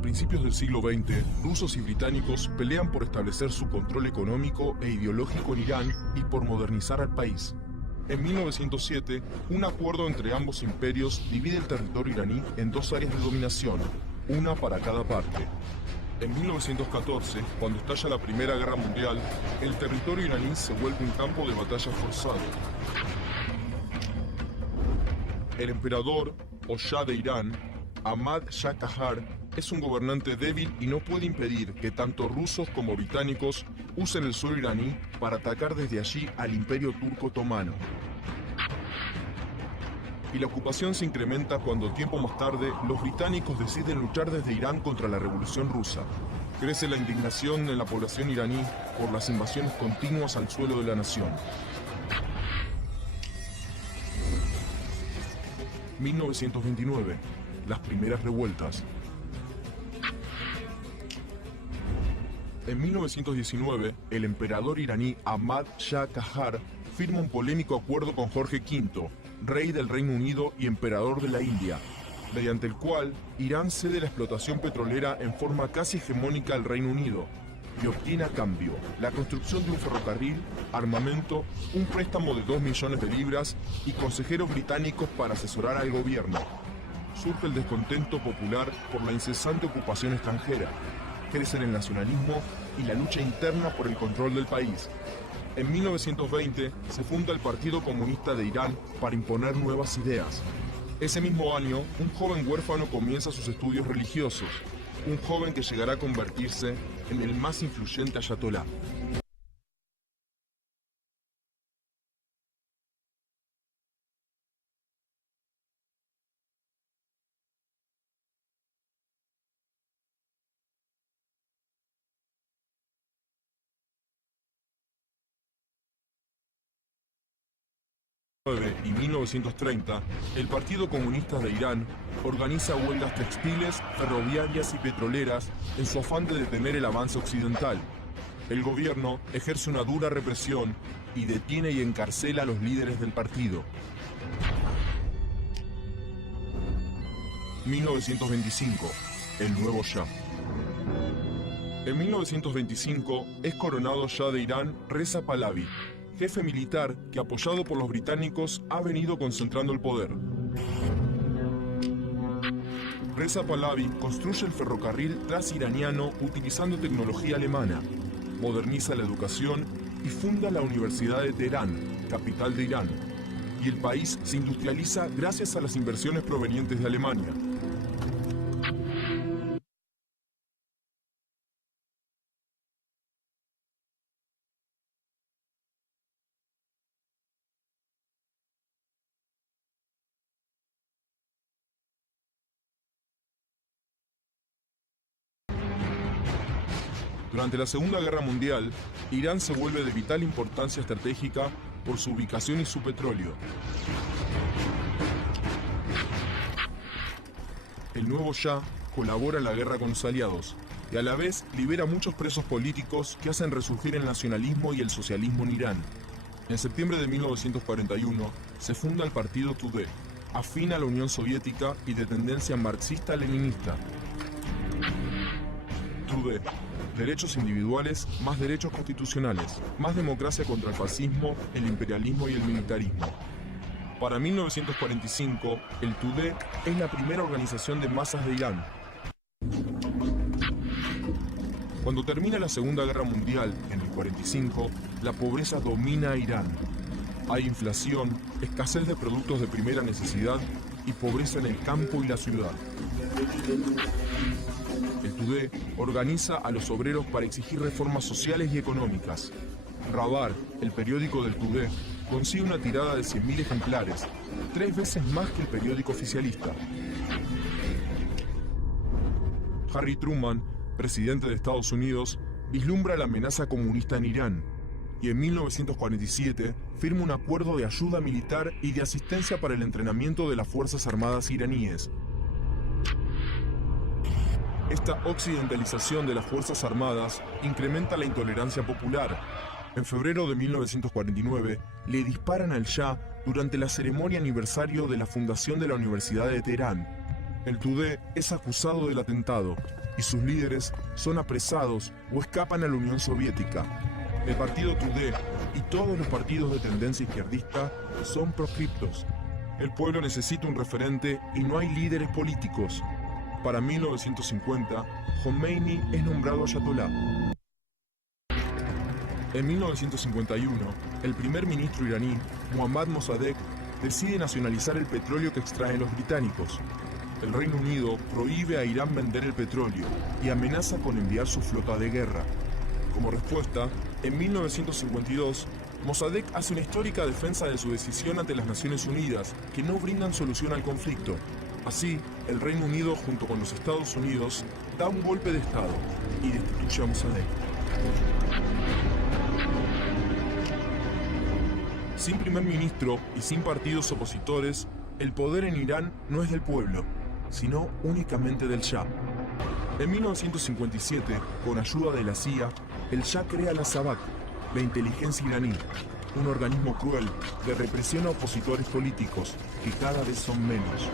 A principios del siglo XX, rusos y británicos pelean por establecer su control económico e ideológico en Irán y por modernizar al país. En 1907, un acuerdo entre ambos imperios divide el territorio iraní en dos áreas de dominación, una para cada parte. En 1914, cuando estalla la Primera Guerra Mundial, el territorio iraní se vuelve un campo de batalla forzado. El emperador, o Shah de Irán, Ahmad Shah Qajar, es un gobernante débil y no puede impedir que tanto rusos como británicos usen el suelo iraní para atacar desde allí al Imperio Turco Otomano. Y la ocupación se incrementa cuando tiempo más tarde los británicos deciden luchar desde Irán contra la Revolución Rusa. Crece la indignación en la población iraní por las invasiones continuas al suelo de la nación. 1929. Las primeras revueltas. En 1919, el emperador iraní Ahmad Shah Qajar firma un polémico acuerdo con Jorge V, rey del Reino Unido y emperador de la India, mediante el cual Irán cede la explotación petrolera en forma casi hegemónica al Reino Unido y obtiene a cambio la construcción de un ferrocarril, armamento, un préstamo de 2 millones de libras y consejeros británicos para asesorar al gobierno. Surge el descontento popular por la incesante ocupación extranjera, crece el nacionalismo y la lucha interna por el control del país. En 1920 se funda el Partido Comunista de Irán para imponer nuevas ideas. Ese mismo año, un joven huérfano comienza sus estudios religiosos, un joven que llegará a convertirse en el más influyente ayatolá. Y 1930, el Partido Comunista de Irán organiza huelgas textiles, ferroviarias y petroleras en su afán de detener el avance occidental. El gobierno ejerce una dura represión y detiene y encarcela a los líderes del partido. 1925. El nuevo Shah. En 1925 es coronado Shah de Irán Reza Pahlavi, jefe militar que, apoyado por los británicos, ha venido concentrando el poder. Reza Pahlavi construye el ferrocarril transiraniano utilizando tecnología alemana, moderniza la educación y funda la Universidad de Teherán, capital de Irán. Y el país se industrializa gracias a las inversiones provenientes de Alemania. Durante la Segunda Guerra Mundial, Irán se vuelve de vital importancia estratégica por su ubicación y su petróleo. El nuevo Shah colabora en la guerra con los aliados y a la vez libera muchos presos políticos que hacen resurgir el nacionalismo y el socialismo en Irán. En septiembre de 1941 se funda el partido Tudeh, afín a la Unión Soviética y de tendencia marxista-leninista. Tudeh: derechos individuales más derechos constitucionales, más democracia contra el fascismo, el imperialismo y el militarismo. Para 1945, el Tudeh es la primera organización de masas de Irán. Cuando termina la Segunda Guerra Mundial, en el 45, la pobreza domina a Irán. Hay inflación, escasez de productos de primera necesidad y pobreza en el campo y la ciudad. El Tudeh organiza a los obreros para exigir reformas sociales y económicas. Rabar, el periódico del Tudeh, consigue una tirada de 100.000 ejemplares, 3 veces más que el periódico oficialista. Harry Truman, presidente de Estados Unidos, vislumbra la amenaza comunista en Irán y en 1947 firma un acuerdo de ayuda militar y de asistencia para el entrenamiento de las Fuerzas Armadas iraníes. Esta occidentalización de las Fuerzas Armadas incrementa la intolerancia popular. En febrero de 1949, le disparan al Shah durante la ceremonia aniversario de la fundación de la Universidad de Teherán. El Tudeh es acusado del atentado y sus líderes son apresados o escapan a la Unión Soviética. El partido Tudeh y todos los partidos de tendencia izquierdista son proscriptos. El pueblo necesita un referente y no hay líderes políticos. Para 1950, Jomeini es nombrado ayatolá. En 1951, el primer ministro iraní, Mohammad Mossadegh, decide nacionalizar el petróleo que extraen los británicos. El Reino Unido prohíbe a Irán vender el petróleo y amenaza con enviar su flota de guerra. Como respuesta, en 1952, Mossadegh hace una histórica defensa de su decisión ante las Naciones Unidas, que no brindan solución al conflicto. Así, el Reino Unido, junto con los Estados Unidos, da un golpe de Estado y destituye a Mossadegh. Sin primer ministro y sin partidos opositores, el poder en Irán no es del pueblo, sino únicamente del Shah. En 1957, con ayuda de la CIA, el Shah crea la Savak, la inteligencia iraní, un organismo cruel que represiona a opositores políticos, que cada vez son menos.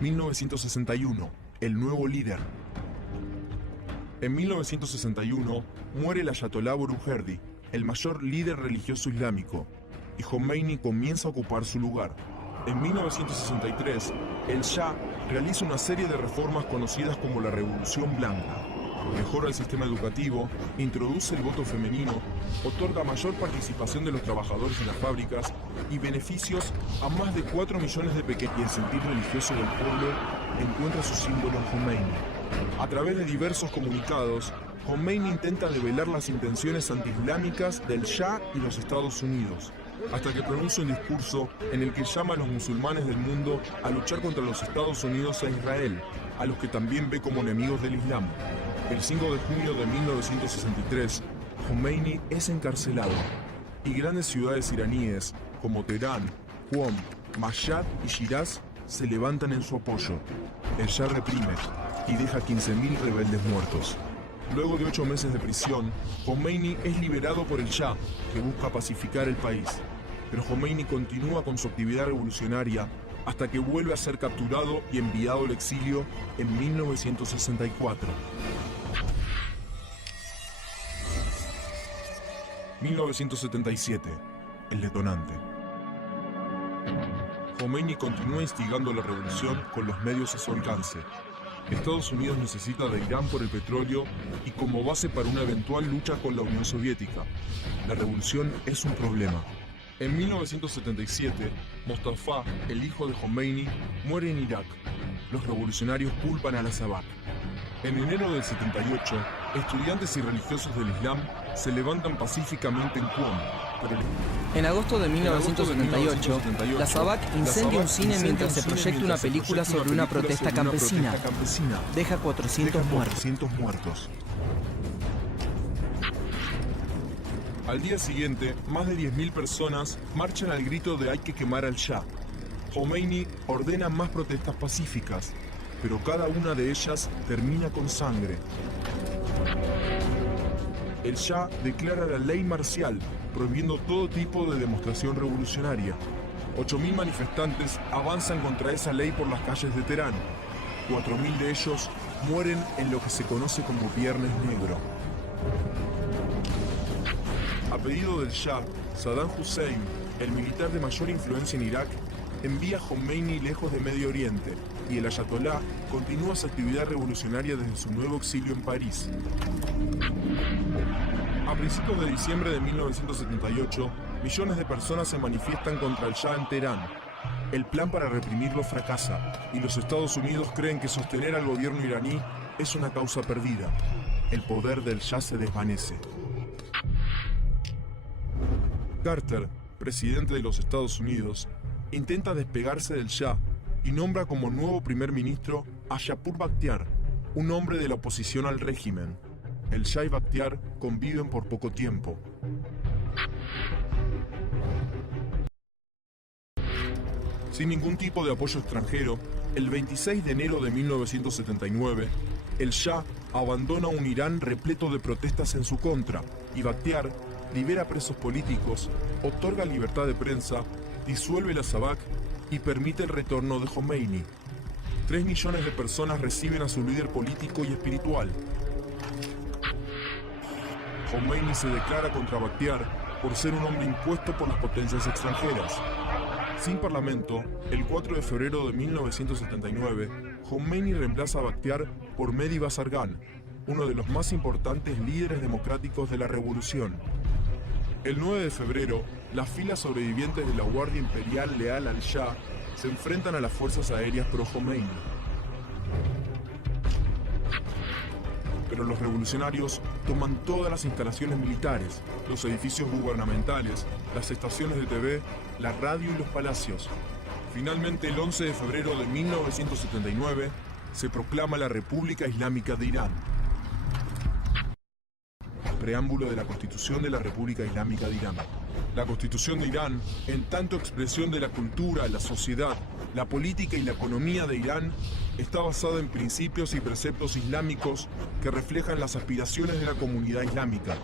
1961, el nuevo líder. En 1961, muere el ayatolá Borujerdi, el mayor líder religioso islámico, y Jomeini comienza a ocupar su lugar. En 1963, el Shah realiza una serie de reformas conocidas como la Revolución Blanca. Mejora el sistema educativo, introduce el voto femenino, otorga mayor participación de los trabajadores en las fábricas y beneficios a más de 4 millones de pequeños. Y el sentir religioso del pueblo encuentra su símbolo en Jomeini. A través de diversos comunicados, Jomeini intenta develar las intenciones antiislámicas del Shah y los Estados Unidos, hasta que pronuncia un discurso en el que llama a los musulmanes del mundo a luchar contra los Estados Unidos e Israel, a los que también ve como enemigos del Islam. El 5 de junio de 1963, Jomeini es encarcelado y grandes ciudades iraníes como Teherán, Qom, Mashhad y Shiraz se levantan en su apoyo. El Shah reprime y deja 15.000 rebeldes muertos. Luego de 8 meses de prisión, Jomeini es liberado por el Shah, que busca pacificar el país. Pero Jomeini continúa con su actividad revolucionaria hasta que vuelve a ser capturado y enviado al exilio en 1964. 1977, el detonante. Jomeini continúa instigando la revolución con los medios a su alcance. Estados Unidos necesita de Irán por el petróleo y como base para una eventual lucha con la Unión Soviética. La revolución es un problema. En 1977, Mostafa, el hijo de Jomeini, muere en Irak. Los revolucionarios culpan a la Savak. En enero del 78, estudiantes y religiosos del Islam se levantan pacíficamente en Qom. En agosto de 1978, la Savak incendia un cine mientras se proyecta una película sobre una protesta campesina. Deja 400 muertos. Al día siguiente, más de 10.000 personas marchan al grito de "hay que quemar al Shah". Jomeini ordena más protestas pacíficas, pero cada una de ellas termina con sangre. El Shah declara la ley marcial, prohibiendo todo tipo de demostración revolucionaria. 8.000 manifestantes avanzan contra esa ley por las calles de Teherán. 4.000 de ellos mueren en lo que se conoce como Viernes Negro. A pedido del Shah, Saddam Hussein, el militar de mayor influencia en Irak, envía a Jomeini lejos de Medio Oriente y el ayatolá continúa su actividad revolucionaria desde su nuevo exilio en París. A principios de diciembre de 1978, millones de personas se manifiestan contra el Shah en Teherán. El plan para reprimirlo fracasa y los Estados Unidos creen que sostener al gobierno iraní es una causa perdida. El poder del Shah se desvanece. Carter, presidente de los Estados Unidos, intenta despegarse del Shah y nombra como nuevo primer ministro a Shapur Bakhtiar, un hombre de la oposición al régimen. El Shah y Bakhtiar conviven por poco tiempo. Sin ningún tipo de apoyo extranjero, el 26 de enero de 1979, el Shah abandona un Irán repleto de protestas en su contra y Bakhtiar libera presos políticos, otorga libertad de prensa disuelve la SAVAK y permite el retorno de Jomeini. 3 millones de personas reciben a su líder político y espiritual. Jomeini se declara contra Bakhtiar por ser un hombre impuesto por las potencias extranjeras. Sin parlamento, el 4 de febrero de 1979, Jomeini reemplaza a Bakhtiar por Mehdi Bazargan, uno de los más importantes líderes democráticos de la revolución. El 9 de febrero, las filas sobrevivientes de la Guardia Imperial leal al Shah se enfrentan a las fuerzas aéreas pro-Jomeini. Pero los revolucionarios toman todas las instalaciones militares, los edificios gubernamentales, las estaciones de TV, la radio y los palacios. Finalmente, el 11 de febrero de 1979, se proclama la República Islámica de Irán. Preámbulo de la Constitución de la República Islámica de Irán. La Constitución de Irán, en tanto expresión de la cultura, la sociedad, la política y la economía de Irán, está basada en principios y preceptos islámicos que reflejan las aspiraciones de la comunidad islámica.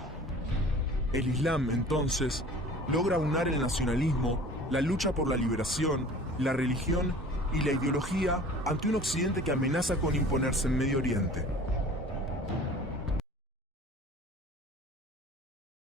El Islam, entonces, logra aunar el nacionalismo, la lucha por la liberación, la religión y la ideología ante un Occidente que amenaza con imponerse en Medio Oriente.